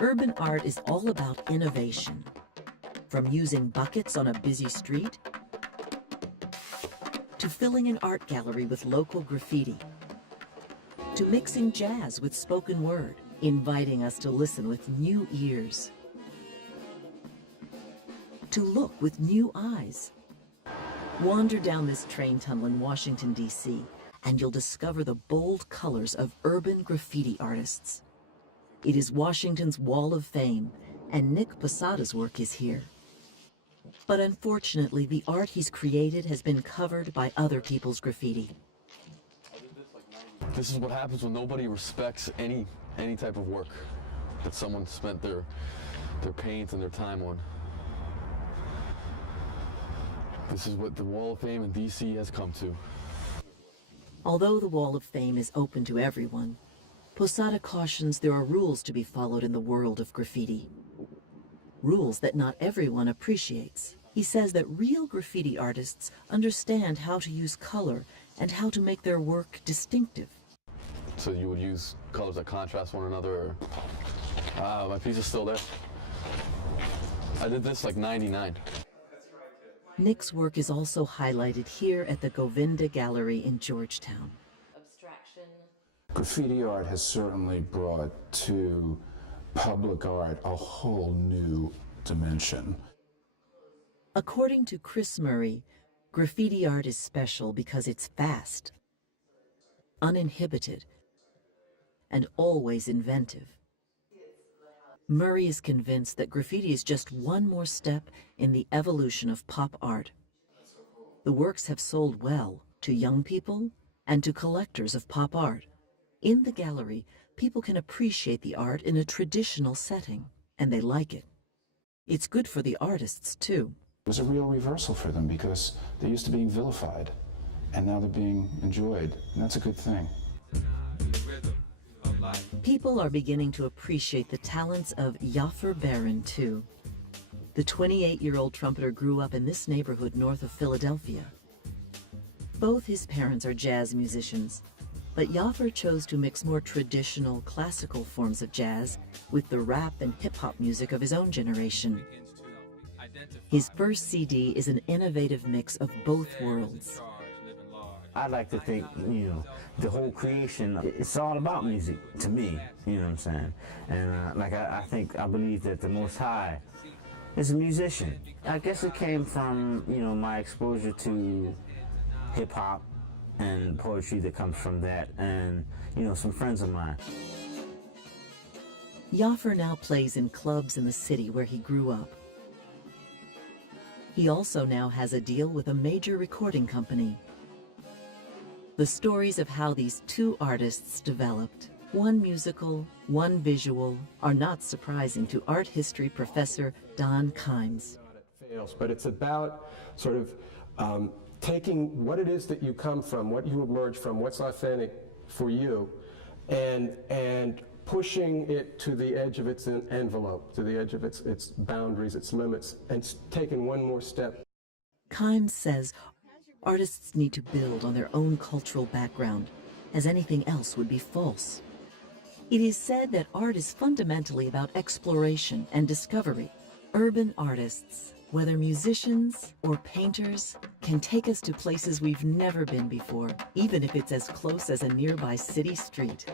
Urban art is all about innovation. From using buckets on a busy street to filling an art gallery with local graffiti, to mixing jazz with spoken word, inviting us to listen with new ears, to look with new eyes. Wander down this train tunnel in Washington, D.C., and you'll discover the bold colors of urban graffiti artists. It is Washington's Wall of Fame, and Nick Posada's work is here. But unfortunately, the art he's created has been covered by other people's graffiti. This is what happens when nobody respects any type of work that someone spent their paint and their time on. This is what the Wall of Fame in D.C. has come to. Although the Wall of Fame is open to everyone, Posada cautions there are rules to be followed in the world of graffiti. Rules that not everyone appreciates. He says that real graffiti artists understand how to use color and how to make their work distinctive. So you would use colors that contrast one another, or... my piece is still there. I did this like 99. Nick's work is also highlighted here at the Govinda Gallery in Georgetown. Graffiti art has certainly brought to public art a whole new dimension. According to Chris Murray, graffiti art is special because it's fast, uninhibited, and always inventive. Murray is convinced that graffiti is just one more step in the evolution of pop art. The works have sold well to young people and to collectors of pop art. In the gallery, people can appreciate the art in a traditional setting, and they like it. It's good for the artists, too. It was a real reversal for them because they used to being vilified, and now they're being enjoyed, and that's a good thing. People are beginning to appreciate the talents of Yafer Baron, too. The 28-year-old trumpeter grew up in this neighborhood north of Philadelphia. Both his parents are jazz musicians, but Yafer chose to mix more traditional, classical forms of jazz with the rap and hip-hop music of his own generation. His first CD is an innovative mix of both worlds. I like to think, the whole creation, it's all about music to me, you know what I'm saying? And I believe that the Most High is a musician. I guess it came from, my exposure to hip-hop and poetry that comes from that, and, some friends of mine. Yafer now plays in clubs in the city where he grew up. He also now has a deal with a major recording company. The stories of how these two artists developed, one musical, one visual, are not surprising to art history professor Don Kimes. But it's about sort of taking what it is that you come from, what you emerge from, what's authentic for you, and pushing it to the edge of its envelope, to the edge of its boundaries, its limits, and taking one more step. Kimes says artists need to build on their own cultural background, as anything else would be false. It is said that art is fundamentally about exploration and discovery. Urban artists, whether musicians or painters, can take us to places we've never been before, even if it's as close as a nearby city street.